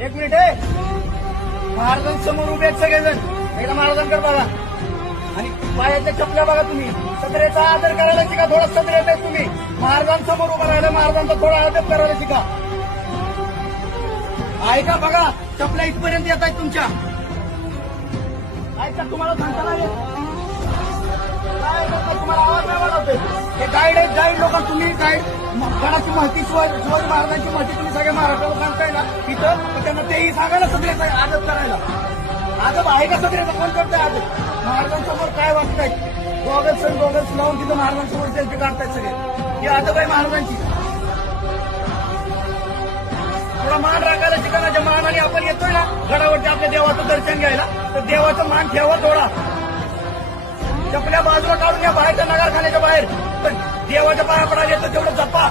एक मिनिट आहे. महाराजांसमोर उभे आहेत सगळेजण. एकदा महाराजांकडे बघा आणि पायाच्या चपल्या बघा. तुम्ही सत्रेचा आदर करायला शिका. थोडा सत्र येत आहे तुम्ही. महाराजांसमोर उभं राहिलं. महाराजांचा थोडा आदर करायला शिका. ऐका बघा, चपल्या इथपर्यंत येत आहेत तुमच्या. ऐका, तुम्हाला सांगता नाही काय करता, तुम्हाला आवाज नाही वाढवते. हे गाईड आहेत. गाईड लोक तुम्ही गाईड गणाची माहिती शिवाजी महाराजांची माहिती तुम्ही सगळ्या महाराष्ट्राला सांगताय ना तिथं. तर त्यांना तेही सांगा ना सत्रेचा आदर करायला. आदर आहे का सत्रेचा? कोण करताय आदर? महाराजांसमोर काय वागतायत? गॉगल्स लावून तिथं महाराजांसमोर सेल्फी काढतायत सगळे. ही आदर आहे महाराजांची. थोडा मान राखायला शिका ना. ज्या मानाने आपण येतोय ना गडावरती आपल्या देवाचं दर्शन घ्यायला, तर देवाचा मान ठेवा थोडा. चपल्या बाजूला काढून या बाहेरच्या नगरखान्याच्या बाहेर. पण देवाच्या पाया पडायला येतं तेवढं जपा.